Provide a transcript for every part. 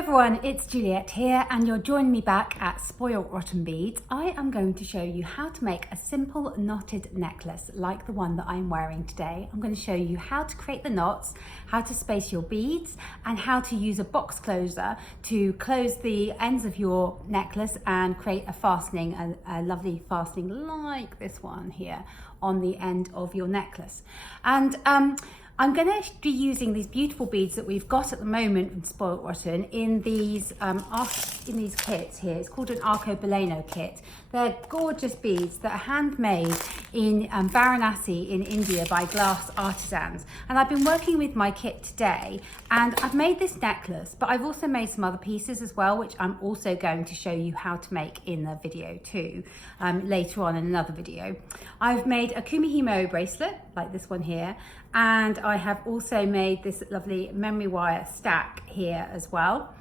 everyone, it's Juliet here and you're joining me back at Spoiled Rotten Beads. I am going to show you how to make a simple knotted necklace like the one that I'm wearing today. I'm going to show you how to create the knots, how to space your beads, and how to use a box closer to close the ends of your necklace and create a fastening, a lovely fastening like this one here on the end of your necklace. And I'm going to be using these beautiful beads that we've got at the moment from Spoiled Rotten in these kits here. It's called an Arcobaleno kit. They're gorgeous beads that are handmade in Varanasi in India by glass artisans. And I've been working with my kit today and I've made this necklace, but I've also made some other pieces as well, which I'm also going to show you how to make in the video too, later on in another video. I've made a Kumihimo bracelet like this one here, and I have also made this lovely memory wire stack here as well.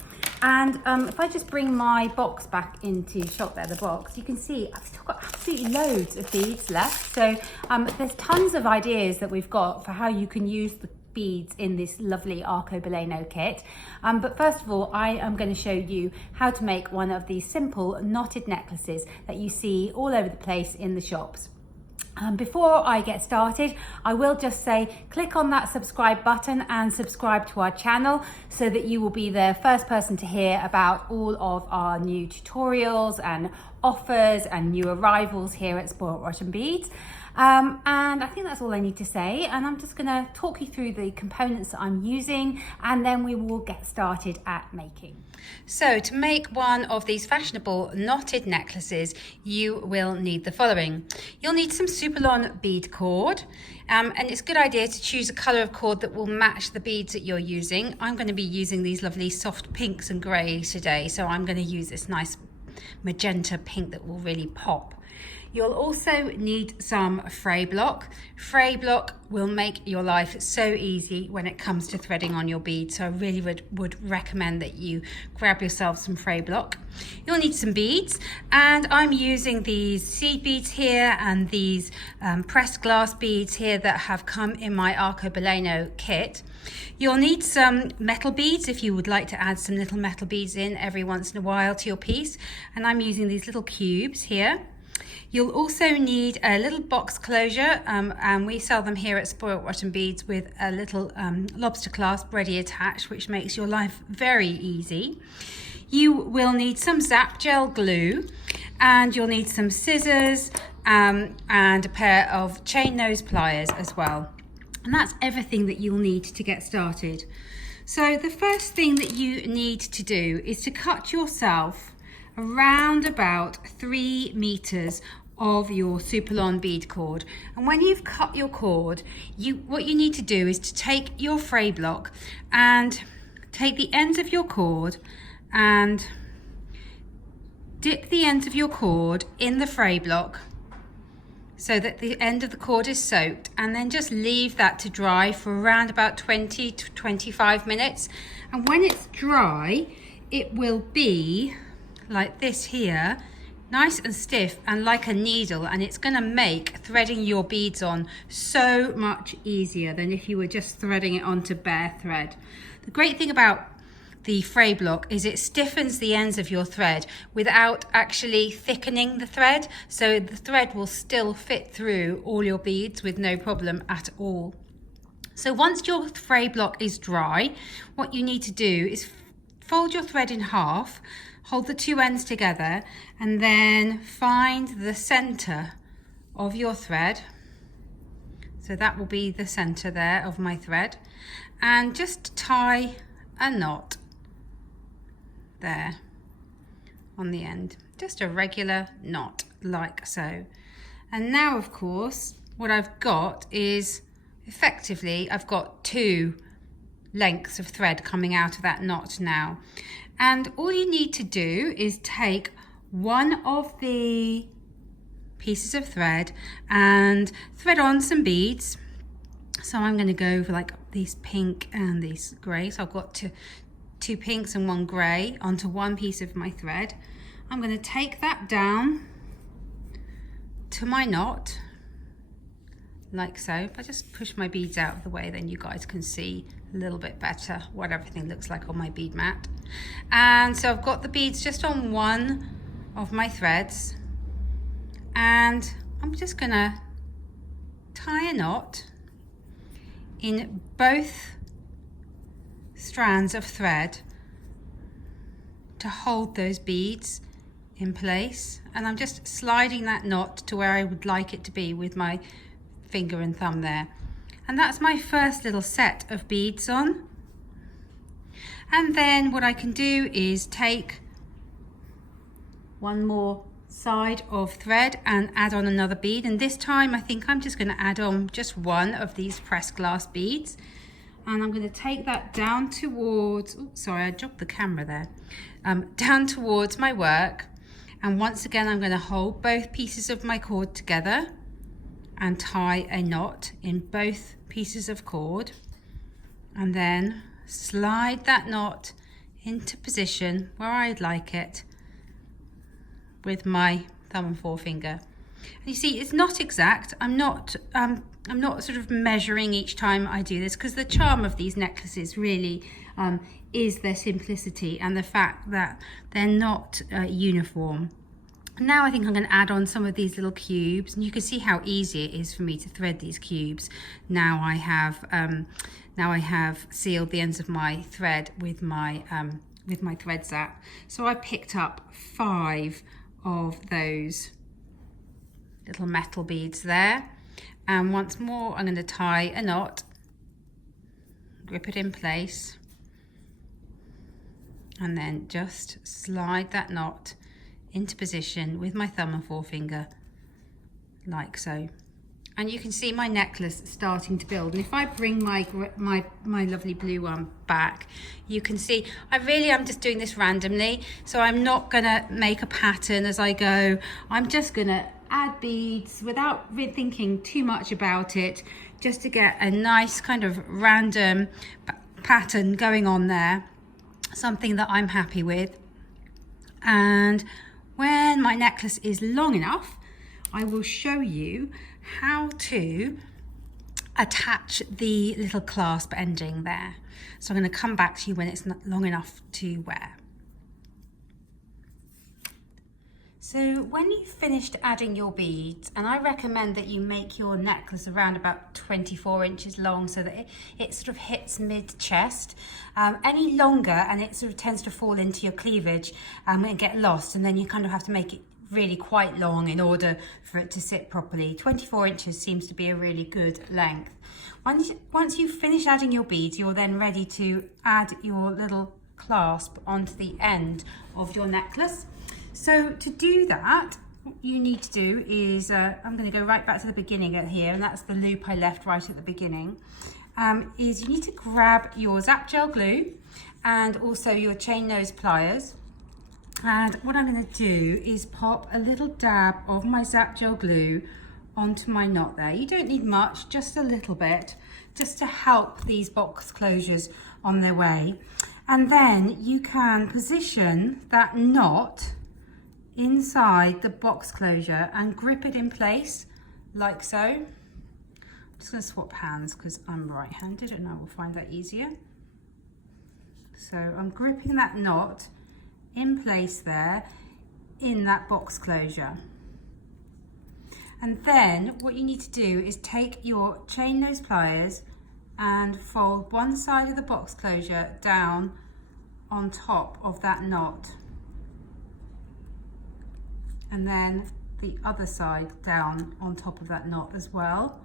And if I just bring my box back into shot there, the box, you can see I've still got absolutely loads of beads left. So there's tons of ideas that we've got for how you can use the beads in this lovely Arcobaleno kit. But first of all, I am going to show you how to make one of these simple knotted necklaces that you see all over the place in the shops. Before I get started, I will just say click on that subscribe button and subscribe to our channel so that you will be the first person to hear about all of our new tutorials and offers and new arrivals here at Spoiled Rotten Beads. And I think that's all I need to say, and I'm just going to talk you through the components that I'm using and then we will get started at making. So to make one of these fashionable knotted necklaces, you will need the following. You'll need some Superlon bead cord, and it's a good idea to choose a colour of cord that will match the beads that you're using. I'm going to be using these lovely soft pinks and greys today, so I'm going to use this nice magenta pink that will really pop. You'll also need some fray block. Fray block will make your life so easy when it comes to threading on your beads, so I really would recommend that you grab yourself some fray block. You'll need some beads, and I'm using these seed beads here and these pressed glass beads here that have come in my Arcobaleno kit. You'll need some metal beads if you would like to add some little metal beads in every once in a while to your piece, and I'm using these little cubes here. You'll also need a little box closure, and we sell them here at Spoiled Rotten Beads with a little lobster clasp ready attached, which makes your life very easy. You will need some Zap Gel Glue, and you'll need some scissors and a pair of chain nose pliers as well. And that's everything that you'll need to get started. So the first thing that you need to do is to cut yourself around about 3 meters of your Superlon bead cord. And when you've cut your cord, what you need to do is to take your fray block and take the ends of your cord and dip the ends of your cord in the fray block so that the end of the cord is soaked, and then just leave that to dry for around about 20 to 25 minutes. And when it's dry, it will be like this here, nice and stiff and like a needle, and it's going to make threading your beads on so much easier than if you were just threading it onto bare thread. The great thing about the fray block is it stiffens the ends of your thread without actually thickening the thread, so the thread will still fit through all your beads with no problem at all. So once your fray block is dry, what you need to do is fold your thread in half, hold the two ends together, and then find the center of your thread. So that will be the center there of my thread, and just tie a knot there on the end, just a regular knot like so. And now of course what I've got is effectively I've got 2 lengths of thread coming out of that knot now. And all you need to do is take one of the pieces of thread and thread on some beads. So I'm going to go for like these pink and these grey. So I've got two pinks and 1 grey onto one piece of my thread. I'm going to take that down to my knot like so. If I just push my beads out of the way, then you guys can see a little bit better what everything looks like on my bead mat. And so I've got the beads just on one of my threads, and I'm just gonna tie a knot in both strands of thread to hold those beads in place, and I'm just sliding that knot to where I would like it to be with my finger and thumb there. And that's my first little set of beads on. And then what I can do is take one more side of thread and add on another bead, and this time I think I'm just going to add on just one of these pressed glass beads, and I'm going to take that down towards, oh, sorry, I dropped the camera there, down towards my work. And once again, I'm going to hold both pieces of my cord together and tie a knot in both pieces of cord, and then slide that knot into position where I'd like it with my thumb and forefinger. And you see, it's not exact. I'm not sort of measuring each time I do this, because the charm of these necklaces really is their simplicity and the fact that they're not uniform. Now I think I'm going to add on some of these little cubes, and you can see how easy it is for me to thread these cubes. Now I have sealed the ends of my thread with my thread zap. So I picked up 5 of those little metal beads there, and once more I'm going to tie a knot, grip it in place, and then just slide that knot into position with my thumb and forefinger, like so. And you can see my necklace starting to build. And if I bring my lovely blue one back, you can see I really am just doing this randomly. So I'm not gonna make a pattern as I go. I'm just gonna add beads without really thinking too much about it, just to get a nice kind of random pattern going on there, something that I'm happy with. And when my necklace is long enough, I will show you how to attach the little clasp ending there. So I'm going to come back to you when it's not long enough to wear. So when you've finished adding your beads, and I recommend that you make your necklace around about 24 inches long so that it sort of hits mid-chest. Any longer and it sort of tends to fall into your cleavage and get lost, and then you kind of have to make it really quite long in order for it to sit properly. 24 inches seems to be a really good length. Once you've finished adding your beads, you're then ready to add your little clasp onto the end of your necklace. So to do that, what you need to do is, I'm going to go right back to the beginning here, and that's the loop I left right at the beginning, is you need to grab your Zap Gel Glue and also your chain nose pliers. And what I'm going to do is pop a little dab of my Zap Gel Glue onto my knot there. You don't need much, just a little bit, just to help these box closures on their way. And then you can position that knot inside the box closure and grip it in place like so. I'm just going to swap hands because I'm right-handed and I will find that easier. So I'm gripping that knot in place there in that box closure. And then what you need to do is take your chain nose pliers and fold one side of the box closure down on top of that knot, and then the other side down on top of that knot as well,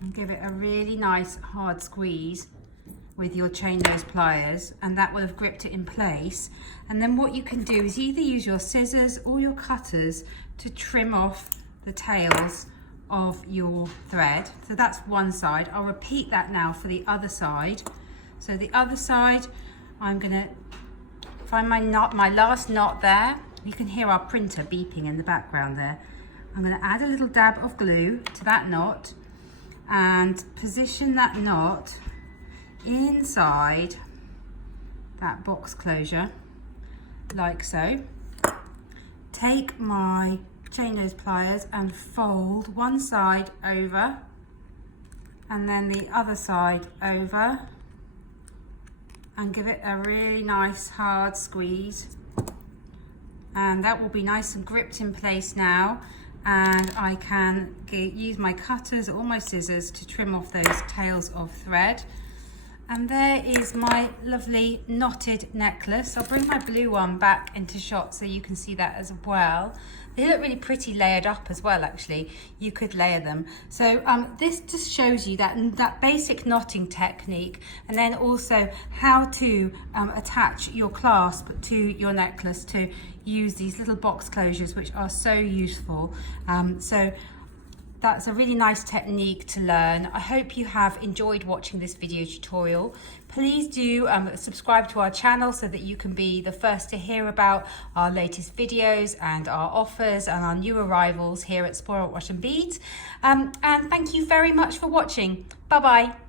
and give it a really nice hard squeeze with your chain nose pliers, and that will have gripped it in place. And then what you can do is either use your scissors or your cutters to trim off the tails of your thread. So that's one side. I'll repeat that now for the other side. So the other side, I'm gonna find my knot, my last knot there. You can hear our printer beeping in the background there. I'm gonna add a little dab of glue to that knot and position that knot inside that box closure like so. Take my chain those pliers and fold one side over and then the other side over and give it a really nice hard squeeze, and that will be nice and gripped in place now, and I can use my cutters or my scissors to trim off those tails of thread. And there is my lovely knotted necklace. I'll bring my blue one back into shot so you can see that as well. They look really pretty layered up as well, actually. You could layer them. So this just shows you that basic knotting technique, and then also how to attach your clasp to your necklace to use these little box closures, which are so useful. So that's a really nice technique to learn. I hope you have enjoyed watching this video tutorial. Please do subscribe to our channel so that you can be the first to hear about our latest videos and our offers and our new arrivals here at Spoiled Rotten Beads. And thank you very much for watching. Bye bye.